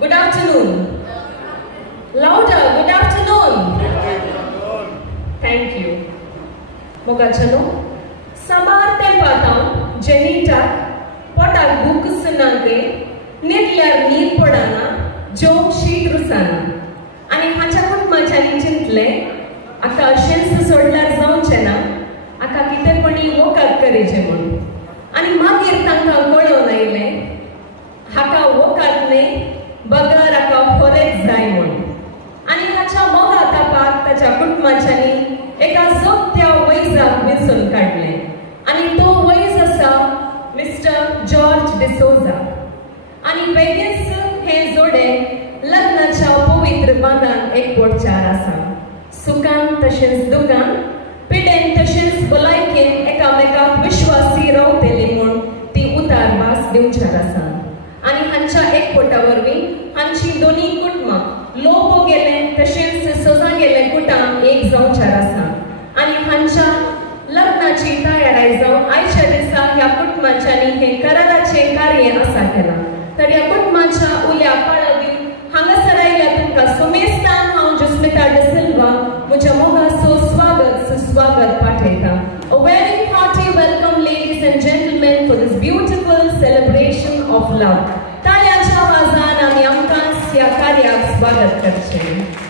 Good afternoon. Louder. Good afternoon. Thank you. Mogachano. Samar tempatão Janita potak bukusunange nidlar neer podana joke sheetrusana. Ani hachakut machani chintle aka shins sodlar zaunchena aka kitepani wokat kareje mun. Ani magir tanga kolona ile haka wokatne bagar aka horek zaimon. Ani hacha moga tapak tacha kutmachani eka zoktya वैजा Wilson काढले आणि तो वैज असा mister George D'Souza आणि बेगीच हे जोडे लग्नाच्या पवित्र बांधान एक पोटचार आसा सुखान तशेंच दुखान पिडेन तशेंच भलायकेन एकामेकाक विश्वासी रावतली म्हूण ती उतार भास दिवचार आसा आणि हांच्या एक पोटा वरवीं हांची दोनी कुटुंबां लोपो गेले तशेंच सोजा गेले कुटां एक जावचार आसा आणि हांच्या लग्नाची तयारी जावन आयच्या दिसा ह्या कुटुंबाच्यांनी हे कराराचे कार्य आसा केला तर ह्या कुटुंबाच्या उल्या पाळवीन हांगासर आयल्या तुमकां सुमेस्तान हांव जुस्मिता डिसिल्वा म्हज्या मोगाचो स्वागत सुस्वागत पाठयता A very hearty welcome ladies and gentlemen for this beautiful celebration of love. ताळ्याच्या आवाजान आमी आमकांच ह्या कार्याक स्वागत करचें.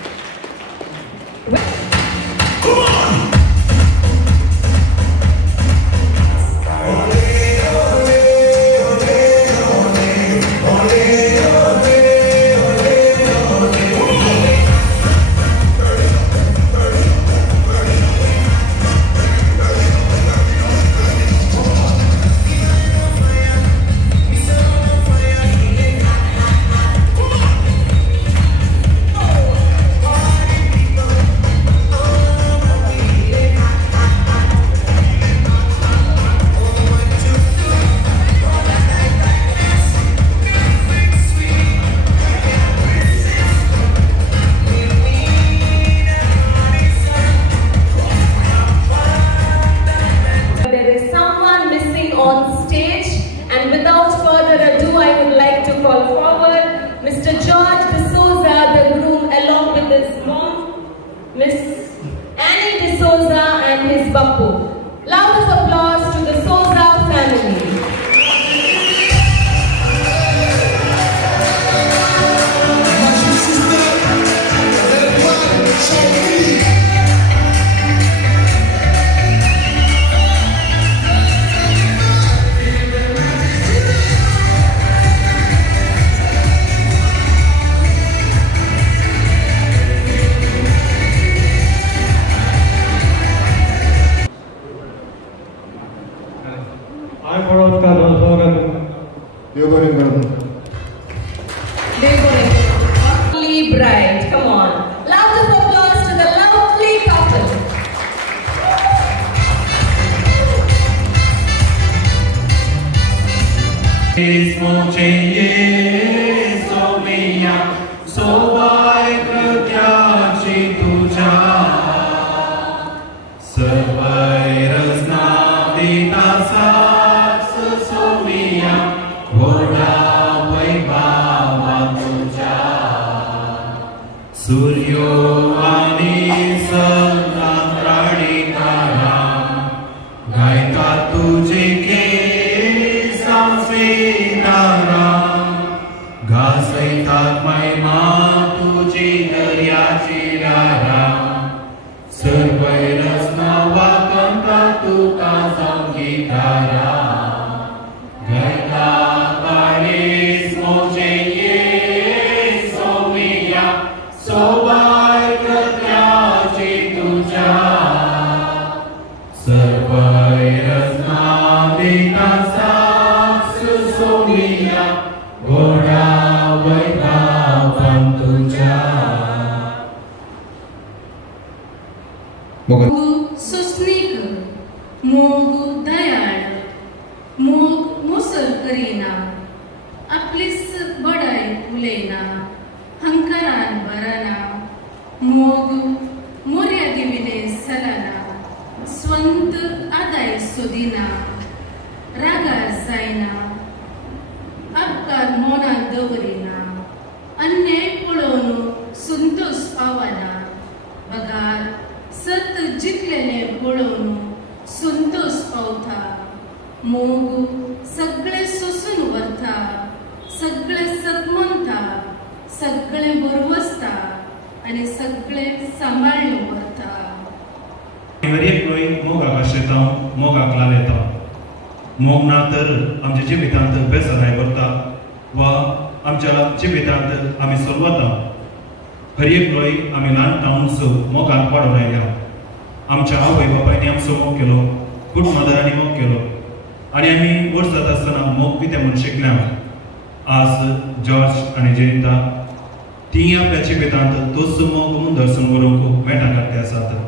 Swant aday sodina, raga zaina, मोनात दवरिना अन्याय पळोवन संतोष पावना बगार सत जिखलेले पळोवन संतोष पावता मोग सगळे सोसून व्हरता सगळे सतमंता सगळे बरवसता आनी सगळे सांबाळून व्हरता एक लोई मोगाक आशेता मोगाक लाल येता मोग ना तर आमच्या जिवितांत बेसराय भरता वा आमच्या जिवितांत आमी चलवता हर एक लोई आमी ल्हानपणांचो मोगाक वाडून आयल्या आमच्या आवय बापायनी आमचो मोग केलो गुड मदरांनी मोग केलो आनी आमी व्हड जाता आसतना मोग कितें म्हूण शिकल्या आज जॉर्ज आनी जयंता ती आपल्या जिवितांत तोच मोग मुंदरसून व्हरूंक मेळटात आसात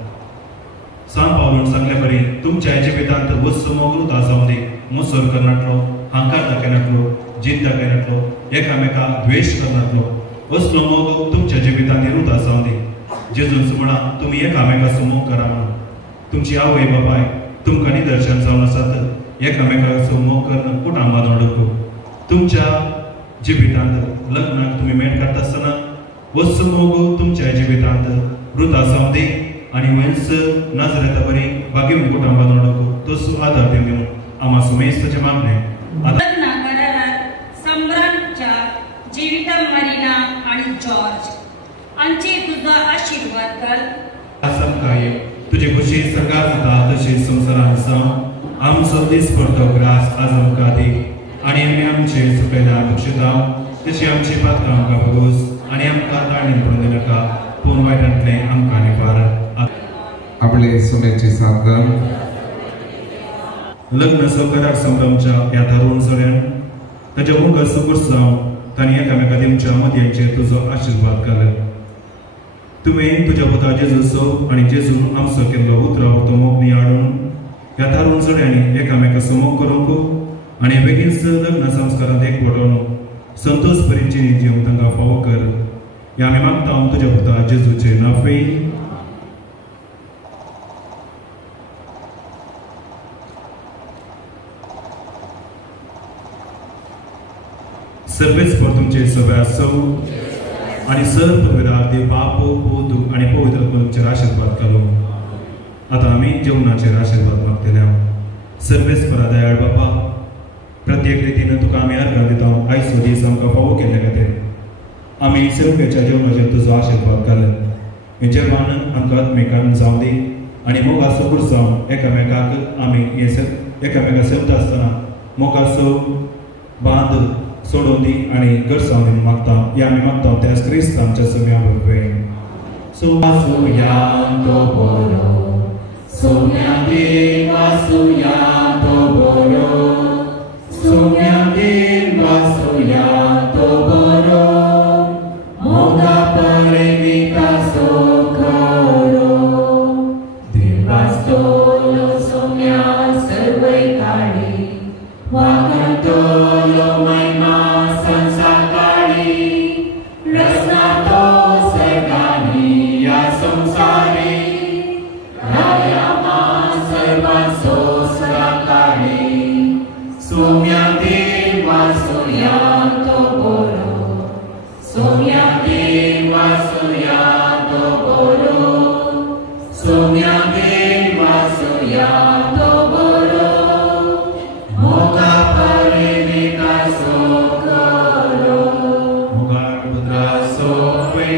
सांग पावलून सांगले बरी तुमच्या जिवितांत वस्त मोग रुता जावन दी मुसोर करनाटलो हांकार दाखयनाटलो जीत दाखयनाटलो एकामेका द्वेश करनाटलो असलो मोग तुमच्या जिवितांत रुता जावन दी जेजूच म्हणा तुमी एकामेकाचो मोग करा म्हणून तुमची आवय बापाय तुमकां निदर्शन जावन आसात एकामेकाचो मोग करून कुटुंबांत वाडोवंक तुमच्या जिवितांत लग्नाक तुमी मेळ करता आसतना वस्त मोग तुमच्या जिवितांत रुता जावन दी आणि वयस नाजरेता बरी बागेवन कुटुंबांत वाडोवंक तसो आदार दिवंक म्हणून आम्हा सुमेस्ताचे मागणे लग्ना करारात सम्राटच्या जिविता मरीना आणि जॉर्ज हांचे तुजो आशीर्वाद घाल आसमकाय तुझे खुशी सरकार जाता तशी संवसारांत जावं आमचो दीस पडतो ग्रास आज आमकां दी आनी आमी आमचे सुखयदा बक्षिता तशी आमची पातकां आमकां भोगोस आनी आमकां ताळणीन पडून दिनाका पूण वायटांतले आमकां निवार आपले सोन्याची सांगण लग्न सहकारार संभ्रमच्या ह्या तरुण चल्यान ताच्या मुखार सुखूस जावन तांणी एकामेका दिवच्या मदयांचेर तुजो आशिर्वाद घाल तुवें तुज्या पुता जेजूचो आनी जेजून आमचो केल्लो उतरावर तो मोग नियाळून ह्या तरुण चड्यांनी एकामेकाचो मोग करूंक आनी बेगीनच लग्न संस्कारांत एकवटून संतोष बरीची जिवन तांकां फावो कर हे आमी मागता तुज्या पुता जेजूचे नाफे सर्वेच पर तुमचे सगळ्या सौ आणि सर्व पवित्रार्थी बाप पूत आणि पवित्र तुमचे आशीर्वाद घालू आता आम्ही जेवणाचे आशीर्वाद मागतल्या सर्वेच परा दयाळ बापा प्रत्येक रितीने तुका आम्ही अर्घ दिता आयचो दीस आमकां फावो केल्ले खातीर आमी सर्वेच्या जेवणाचेर तुजो आशीर्वाद घाल हे जेवण आमकां आत्मिकान जावं दी आनी मोगाचो खूश जावन एकामेकाक आमी हे एकामेका सेवता आसतना मोगाचो बांद सोडून दी आणि घर सावनी मागता या आमी मागता त्याच क्रिस्त आमच्या सगळ्या बरोबर Suyanto boro, sumyandi wasuyanto boro, sumyandi wasuyanto boro, moga paremita sokoro, divastolo sumya sarvai kadi, wakantolo maima sansakadi, rasnato sergani ya samsari, rayama sarvaso sarakari, sumyati vasuyanto boro, sumyati vasuyanto boro, sumyati vasuyanto boro, moga paremita sokoro, Moga पुत्रा सोफे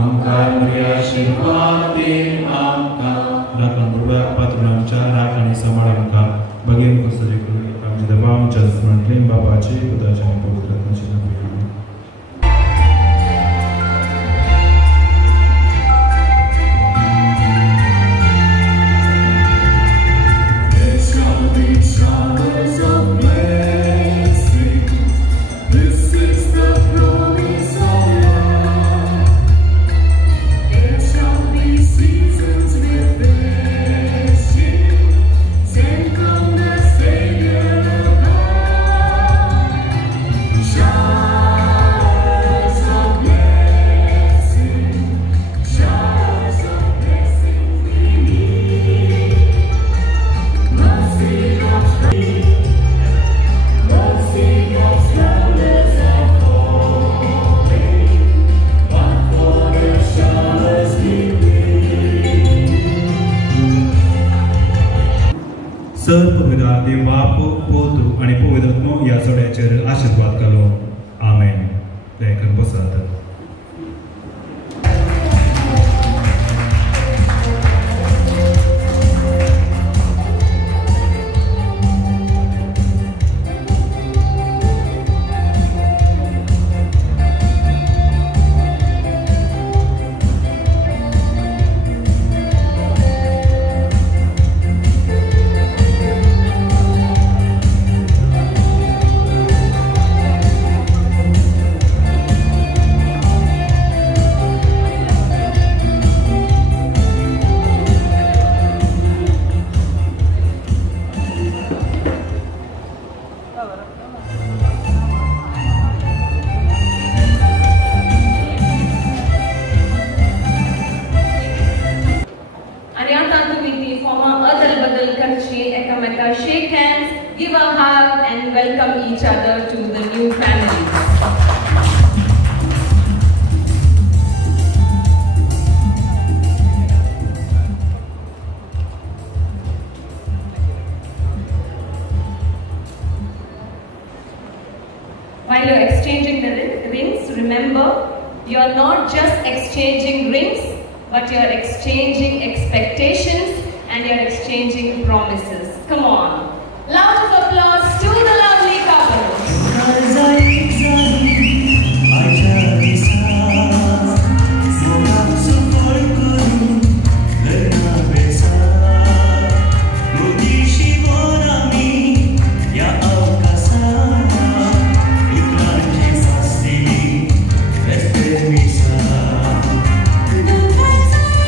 आमकां बरी आशीर्वाद दी आमकां राखण बुडव्या पात्रुणांच्या राखणी सांबाळ आमकां बगेन कसरी करून आमी देवा आमच्या स्मरणले बापाची पुताची आनी पवित्र आत्म्याची नांवान showers of blessing. This is the promise of love. There shall be seasons refreshing. Then come the Savior above. भुरग्यांचेर आशिर्वाद घालो आमेन. दयेकन बसात. Shake hands, give a hug, and welcome each other to the new family. While you're exchanging the rings, remember, you're not just exchanging rings, but you're exchanging expectations and you're exchanging promises. Come on. Loud of applause to the lovely couple.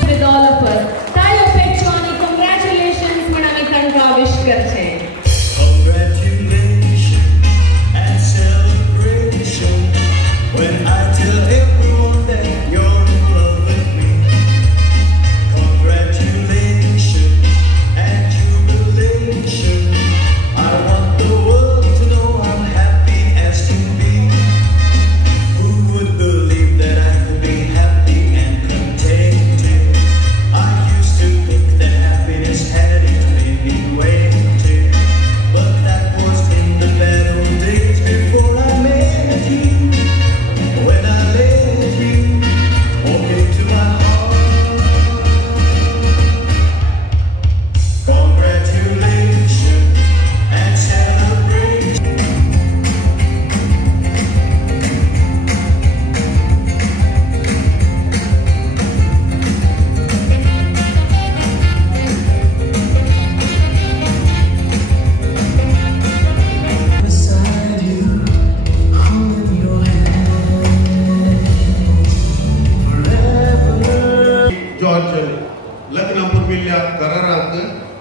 With all of us, tayo pechcho ani congratulations manami tanka wish karche.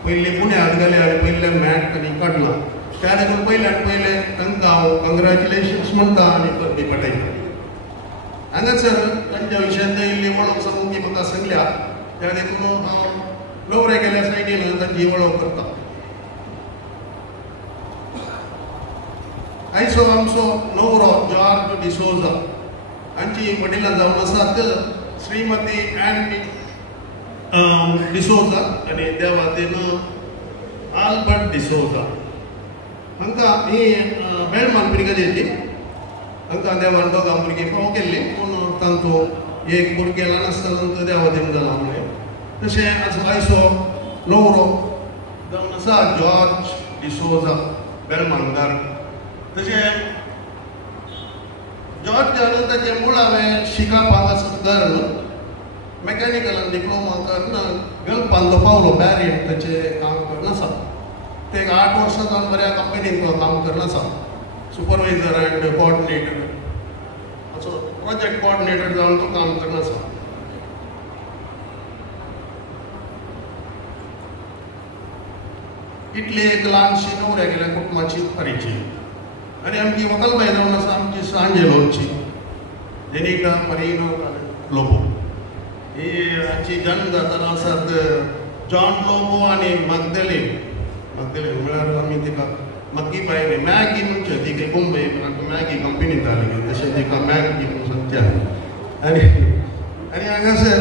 पहिले पुण्यात गेले आणि पहिले mat त्यांनी काढला त्या देखून पहिले तांकां हांव कंग्रॅच्युलेशन्स म्हणटा आनी परती पाठयता. हांगासर तांच्या विशयान इल्ली वळख सांगून ती म्हाका सांगल्या त्या देखून हांव न्हवरे गेल्या सायडीन तांची वळख करता. आयचो आमचो न्हवरो जॉर्ज डिसोजा हांची वडिलां जावन आसात श्रीमती एनी डिसोजा आनी देवातीन आल्बर्ट डिसोजा. हांकां ही बेळमान पिडगजेची हांकां देवान दोगां भुरगीं फाव केल्ली पूण तांचो एक भुरगें ल्हान आसतना देवातीन जाला म्हणलें. तशें आयचो न्हवरो जावन आसा जॉर्ज डिसोजा बेळमानकार. तशें जॉर्ज जावन ताचें मूळ हांवें शिकापाक आसत कारण मेकॅनिकलान डिप्लोमा करना गल्पान तो पावलो बॅरियन ताचें काम करना आसा. ते 8 वर्सां जावन बऱ्या कंपनीन तो काम करना आसा सुपरवायझर एंड कोऑर्डिनेटर असो प्रोजेक्ट कोऑर्डिनेटर जावन तो काम करना आसा. इतली एक ल्हानशी न्हवऱ्या गेल्या कुटुंबाची परिचय आनी आमची वकलबाई जावन आसा आमची सांजेलोची जेनिका मरिनो लोबो. ही हाची जन्म जाताना आसात जॉन लोबो आनी मॅगदलेन म्हळ्यार आमी तिका मग्गी बाय मॅगी म्हणचे ती काही मुंबय मॅगी कंपनींत जाली तशें तिका मॅगी म्हणून सांगच्या. आनी हांगासर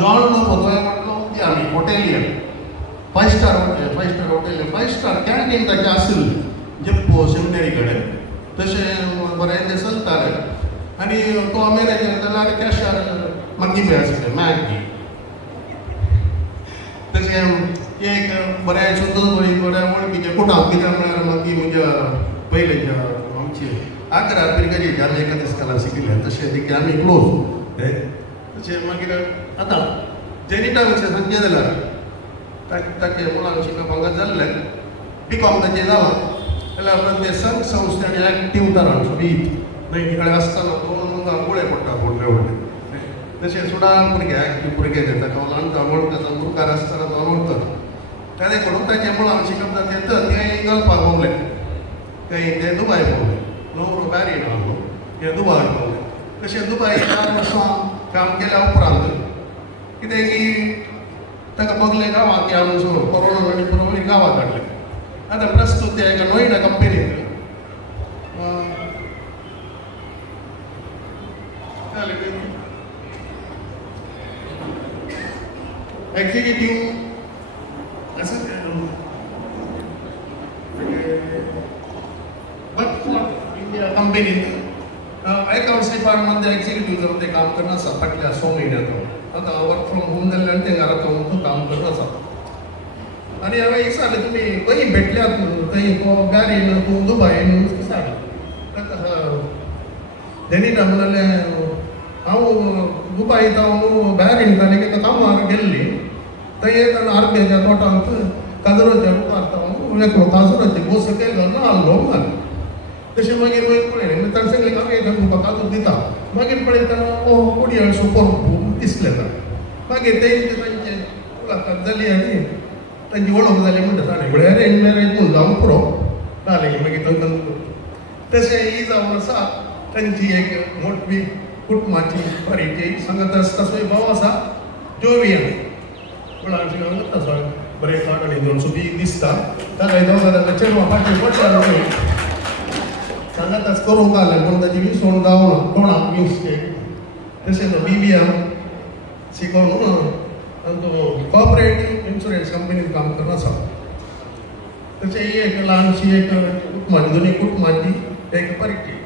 जॉन लोबो तो म्हटलो ती आमी हॉटेलियन 5 स्टार हॉटेल 5 स्टार कॅन्टीन ताचें आसली जेप्पो सेमिनरी कडेन तशें बरें तें चलतालें आनी तो अमेरिकेन जाल्यार कॅशार मागी बी आसलें मॅगी तशें एक बरें सुंदर बरें वळखीचें कुटांत कितें म्हळ्यार मागीर म्हज्या पयलेच्या आमची 11 पिरगेची आमी एका दिसकाला शिकिल्ले तशें देखील आमी क्लोज तशें मागीर आतां जेनिटा विशय सांगचें जाल्यार ताचे मुलांक शिकपाक जाल्लें B.Com ताचें जालां जाल्यार ते संघ संस्थेनी एक्टीव उदाहरण सोबीत न्हय कडेन आसतना दोन गुळे पडटा व्हडले व्हडले तशें सुद्दां भुरगे एक्टीव भुरगे ते ताका ल्हानता वळखता मुखार आसतना तो वळखता ताणे कडून ताचे मुलांक शिकप जाता तें घालपाक भोवले ते दुबाय भोवले नो बॅरीन आहलो हे दुबाय भोवले तशें दुबाय 4 वर्सां काम केल्या उपरांत कितें की ताका बगले गांवांत हाडून सोडून कोरोना आनी बरोबर गांवांत हाडले आतां प्रस्तूत ते एका नोयडा कंपनींत एक्झिक्युटिव्ह असं इंडिया कंपनींत अकाउंट्स डिपार्टमेंट एक्झिक्युटिव्ह जावन ते काम करना आसा फाटल्या 6 म्हयन्यांत आतां वर्क फ्रॉम होम जाल्ल्यान ते घरांत रावन काम करना आसा आनी हांवें विचारलें तुमी खंय भेटल्यात थंय बॅरीन तूं दुबायन विचारलें जेनिटा म्हणलें हांव दुबाय जावन बॅरीन जालें की कामार गेल्ली थंय येताना आरबीआयच्या तोटांत काजराच्या रुपार एकलो काजराची बस केलो ना आसलो म्हण तशें मागीर वयर पळयलें ताणें सांगलें हांव एक तुका काजूर दिता मागीर पळयतना कोडयाळ सुपर दिसलें मागीर तांचे मुलाकात जाली आनी तांची वळख जाली म्हणटा ताणें म्हळ्यार अरेंज मॅरेज म्हणून जावंक पुरो जालें मागीर तांकां तशें ही जावन आसा तांची एक मोठी कुटुंबाची बरीची सांगत ताचोय भाव आसा जोवियन म्हळ्यार ताचो बरें कार्ड आनी दोन सुबीक दिसता ताका दोगां चेडवा फाटीं पडटा सांगात करूंक घालें पूण ताची विसवण जावना कोणाक मिस्टेक तशें BBM शिकोवन आनी तो कॉपरेटीव इन्शुरन्स कंपनीन काम करना आसा तशें ही एक ल्हानशी एक कुटुंबाची दोनी कुटुंबाची एक परिचय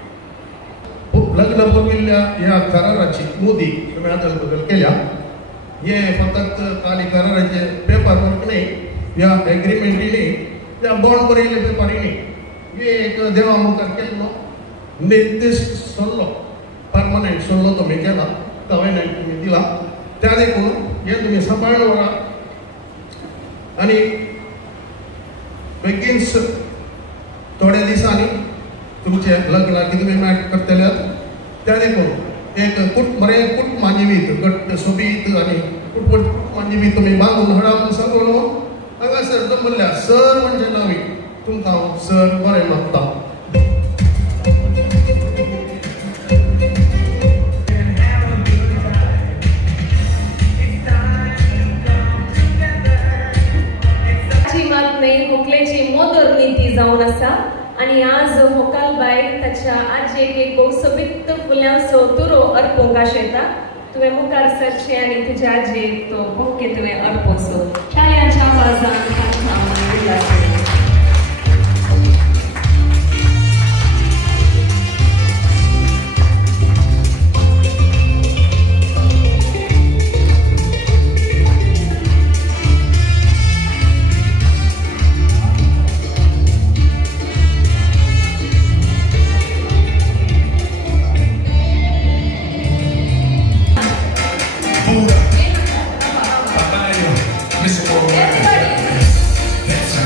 लग्न पुरविल्ल्या ह्या कराराची मोदी तुवें आदल बदल केल्या हे फकत खाली कराराचे पेपर वर्क न्ही ह्या एग्रीमेंटी न्ही त्या बॉन्ड बरयल्ले पेपरी न्ही हे एक देवा मुखार केल्लो निर्दिश्ट सल्लो परमनंट सल्लो तुमी केला गव्हर्नमेंट तुमी दिला त्या देखून हे तुमी सांबाळून व्हरात आनी बेगीनच थोड्या दिसांनी तुमचे लग्नाक तुमी मॅट करतल्यात त्या देखून एक बरें कुटुंबाजिवीत घट्ट सोबीत आनी कुटुंबाजिवीत तुमी बांदून हाडा म्हूण सांगून हांगासर जमल्या सर म्हणजे नावी तुमकां हांव सर बरें मागता व्हंकलेची मोदर नीती जावन आसा आनी आज व्हंकल बायल ताच्या आजयेक एक भोव सोबीत फुल्यांचो तुरो अर्पोवंक आशेता तुवें मुखार सरचें आनी तुज्या आजयेक तो बुके तुवें अर्पोवचो ताळयांच्या आवाजान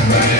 Everybody.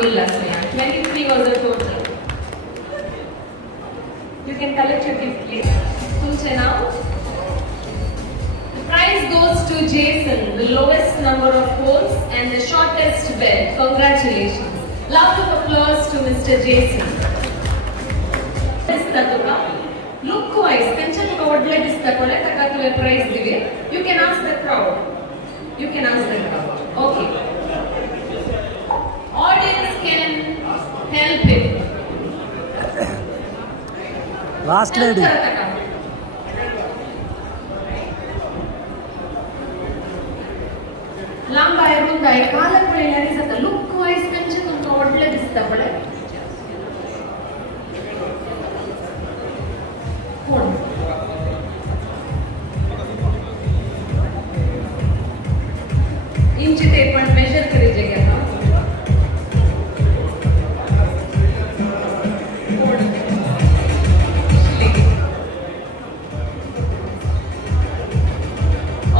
दवरला आसया 23 was a total. You can collect your gift, please. तुमचे नाव. The prize goes to Jason, the lowest number of votes and the shortest bed. Congratulations. Loud of applause to Mr. Jason. दिसता तुका? Look wise. त्यांच्या तुका वडले दिसता कोणे ताका तुवें prize दिवे. You can ask the crowd. You can ask the crowd. Okay. Audience can help him. Last lady. लांब आहे रुंद आहे कालक पळयल्यार जाता लुक वायज तांचे तुमकां व्हडले दिसता पळय कोण इंच टेप पण मेजर करीजे घेता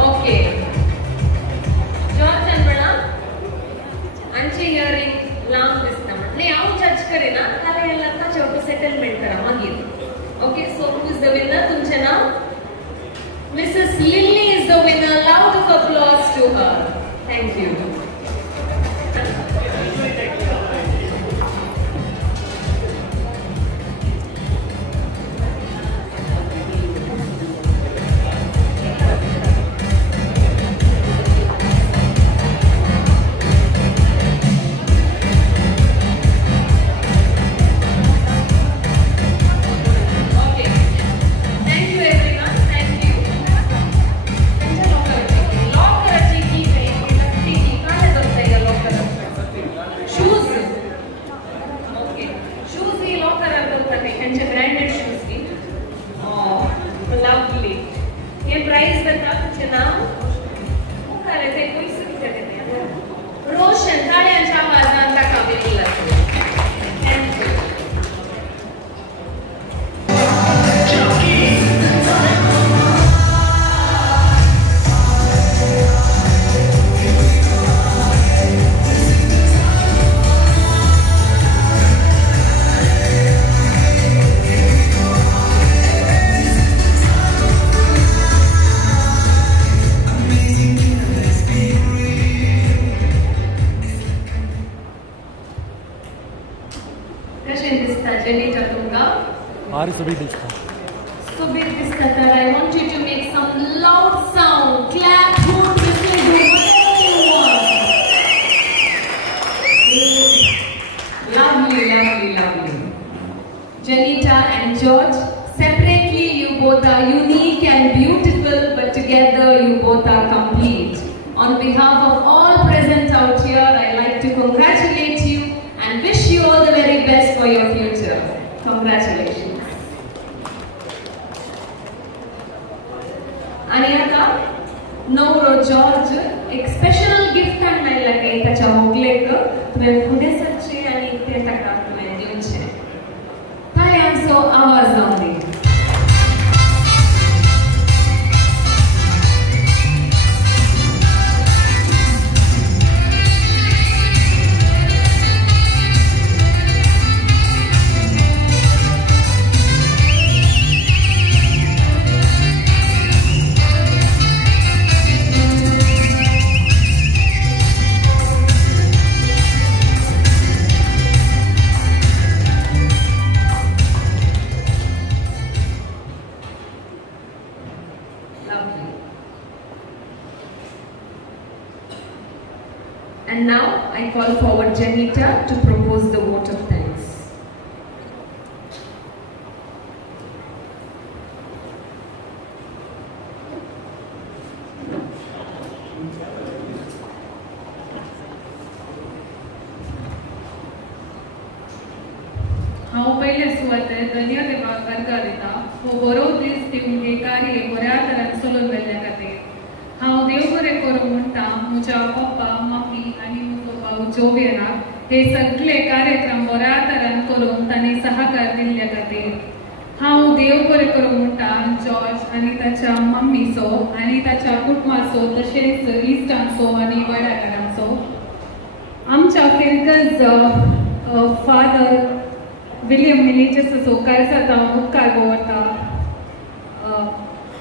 ओके जॉर्ज अनबणा आमचे इयरिंग लांब दिसता म्हटले हांव जज करिना नाल्यार हे लग्ना शेवटी सेटलमेंट करा मागीर okay so who is the winner तुमचे नाव Mrs Lily is the winner loud of applause to her thank you I want you to make some loud sound. Clap, boom, whistle, do whatever you want. Lovely, lovely, lovely. Janita and George, separately you both are unique and beautiful, but together you both are complete. On behalf of all present out here, I like to congratulate you and wish you all the very best for your future. Congratulations. आणि आता नवरो George एक special gift हाडलेलें काय ताच्या व्हंकलेक तुवें फुडें सरचें आनी तें ताका तुवें दिवचें ताळयांचो आवाज जावं दी And now I call forward Janita to propose the vote of thanks. हांव पयले सुवातेर धन्यदेवाक करता दिता हो बरो दीस दिवन हे कार्य बऱ्या तरेन चलोवन व्हेल्ल्या खातीर हांव देव बरें करूं म्हणटा म्हज्या पप्पा मम्मी आनी म्हजो भाव जोवियनाक हे सगळे कार्यक्रम बऱ्या तरेन करून तांणी सहकार दिल्ल्या खातीर हांव देव बरें करूं म्हणटा जॉर्ज आनी ताच्या मम्मीचो आनी ताच्या कुटुंबाचो तशेंच इश्टांचो आनी वाड्याकारांचो आमच्या फिरकज फादर विलियम मिलीचे सोकार जाता उपकार गोवता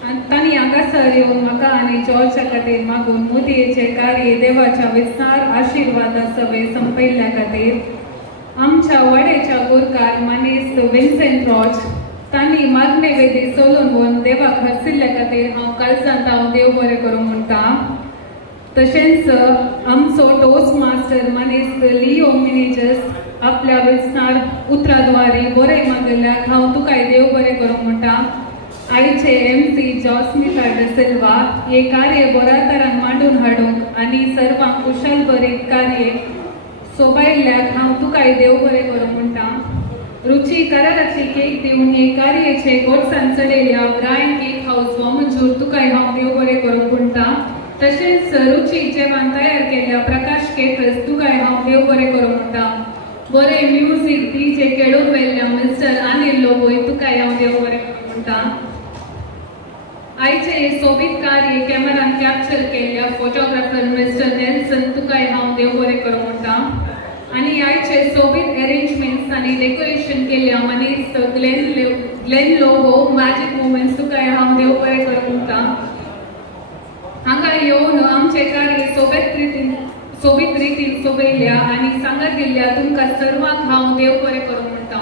आनी तांणी हांगासर येवन म्हाका आनी जॉर्जा खातीर मागून मोदयेचे कार्य देवाच्या विस्तार आशिर्वाद सवे संपयल्ल्या खातीर आमच्या वाड्याच्या गोरकार मनीस विन्सेंट रॉज तांणी मागणे वेदी सोलून वन देवाक हरसिल्ल्या खातीर हांव कालसांत हांव देव बरें करूं म्हणटा. तशेंच आमचो टोस्ट मास्टर मनीस लिओ मिनेजस आपल्या विस्तार उतराद्वारे बरे मागल्याक हांव तुकाय देव बरें करूं म्हणटा. आयचे MC जॉस्मिता डिसिल्वा हे कार्य बऱ्या तरान मांडून हाडूंक आनी सर्वांक कुशल बरीत कार्य सोबायल्ल्याक हांव तुकाय देव बरें करूं म्हणटा. रुची कराराची केक दिवन हे कार्याचे गोडसाण चडयल्या ब्रायन केक हाऊस हो मंजूर तुकाय हांव देव बरें करूं म्हणटा. तशेंच रुची जेवण तयार केल्या प्रकाश केटर्स तुकाय हांव देव बरें करूं म्हणटा. बरे म्युझिक डीजे केळून व्हेल्ल्या मिस्टर अनिल लोबोय तुकाय हांव देव बरें करूं म्हणटा. आयचे सोबीत कार्य कॅमेरान कॅप्चर केल्ल्या फोटोग्राफर मिस्टर नेल्सन तुकाय हांव देव बरें करूं म्हणटा. आनी आयचे सोबीत अरेंजमेंट्स आनी डेकोरेशन केल्ल्या मनीस ग्लेन लोबो मॅजिक मुमेंट्स तुकाय हांव देव बरें करूं म्हणटा. हांगा येवन आमचे कार्य सोबीत रितीन सोबयल्या आनी सांगत गेल्ल्या तुमकां सर्वांक हांव देव बरें करूं म्हणटा.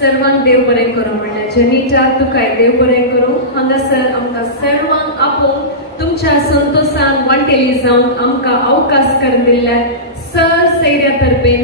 सर्वांक देव बरें करूं म्हणलें. जेनिटा तुकाय देव बरें करूं. हांगासर आमकां सर्वांक आपोवंक तुमच्या संतोषान वांटेली जावन आमकां अवकाश करून दिल्ल्याक सर सैर्या तर्फे